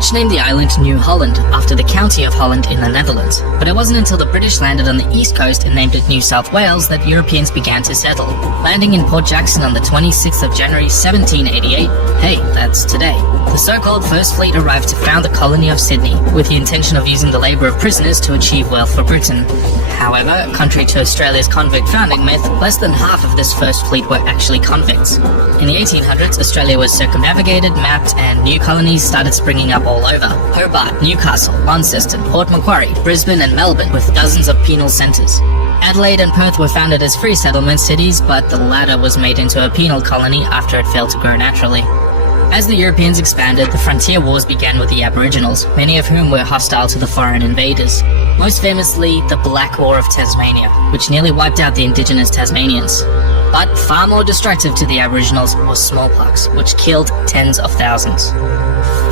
Dutch named the island New Holland after the county of Holland in the Netherlands, but it wasn't until the British landed on the east coast and named it New South Wales that Europeans began to settle, landing in Port Jackson on the 26th of January 1788. Hey, that's today. The so-called First Fleet arrived to found the colony of Sydney, with the intention of using the labour of prisoners to achieve wealth for Britain. However, contrary to Australia's convict founding myth, less than half of this First Fleet were actually convicts. In the 1800s, Australia was circumnavigated, mapped, and new colonies started springing up all over. Hobart, Newcastle, Launceston, Port Macquarie, Brisbane and Melbourne, with dozens of penal centres. Adelaide and Perth were founded as free settlement cities, but the latter was made into a penal colony after it failed to grow naturally. As the Europeans expanded, the frontier wars began with the Aboriginals, many of whom were hostile to the foreign invaders. Most famously, the Black War of Tasmania, which nearly wiped out the indigenous Tasmanians. But far more destructive to the Aboriginals was smallpox, which killed tens of thousands.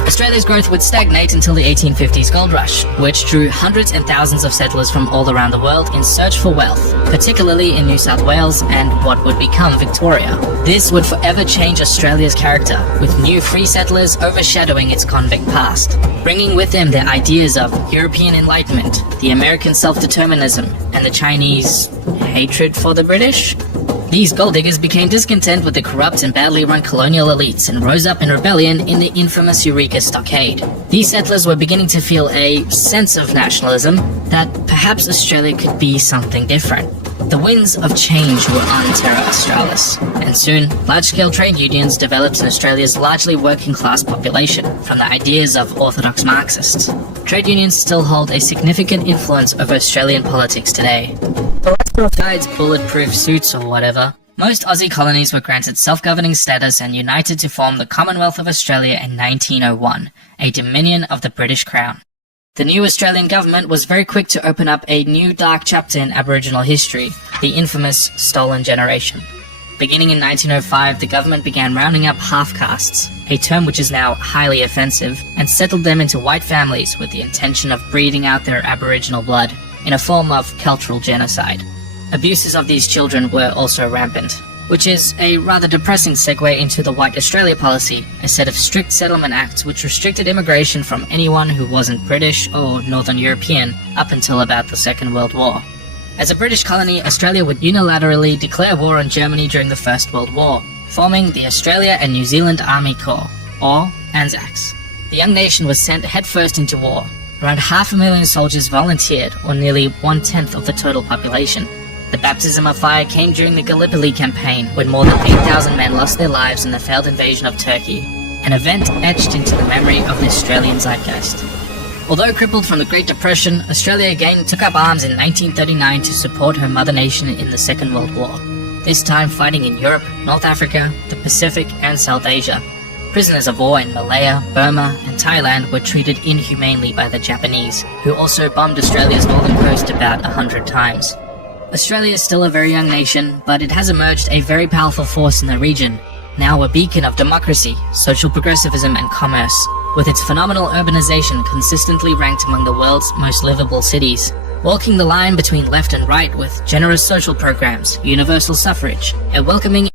Australia's growth would stagnate until the 1850s gold rush, which drew hundreds and thousands of settlers from all around the world in search for wealth, particularly in New South Wales and what would become Victoria. This would forever change Australia's character, with new free settlers overshadowing its convict past, bringing with them their ideas of European Enlightenment, the American self-determinism, and the Chinese hatred for the British. These gold diggers became discontent with the corrupt and badly run colonial elites and rose up in rebellion in the infamous Eureka Stockade. These settlers were beginning to feel a sense of nationalism, that perhaps Australia could be something different. The winds of change were on Terra Australis, and soon, large-scale trade unions developed in Australia's largely working-class population, from the ideas of orthodox Marxists. Trade unions still hold a significant influence over Australian politics today. Besides bulletproof suits or whatever, most Aussie colonies were granted self-governing status and united to form the Commonwealth of Australia in 1901, a dominion of the British Crown. The new Australian government was very quick to open up a new dark chapter in Aboriginal history, the infamous Stolen Generation. Beginning in 1905, the government began rounding up half-castes, a term which is now highly offensive, and settled them into white families with the intention of breeding out their Aboriginal blood, in a form of cultural genocide. Abuses of these children were also rampant, which is a rather depressing segue into the White Australia policy, a set of strict settlement acts which restricted immigration from anyone who wasn't British or Northern European up until about the Second World War. As a British colony, Australia would unilaterally declare war on Germany during the First World War, forming the Australia and New Zealand Army Corps, or ANZACs. The young nation was sent headfirst into war. Around 500,000 soldiers volunteered, or nearly 1/10 of the total population. The baptism of fire came during the Gallipoli campaign, when more than 8,000 men lost their lives in the failed invasion of Turkey, an event etched into the memory of the Australian zeitgeist. Although crippled from the Great Depression, Australia again took up arms in 1939 to support her mother nation in the Second World War, this time fighting in Europe, North Africa, the Pacific and South Asia. Prisoners of war in Malaya, Burma and Thailand were treated inhumanely by the Japanese, who also bombed Australia's northern coast about 100 times. Australia is still a very young nation, but it has emerged a very powerful force in the region, now a beacon of democracy, social progressivism and commerce, with its phenomenal urbanization consistently ranked among the world's most livable cities, walking the line between left and right with generous social programs, universal suffrage, a welcoming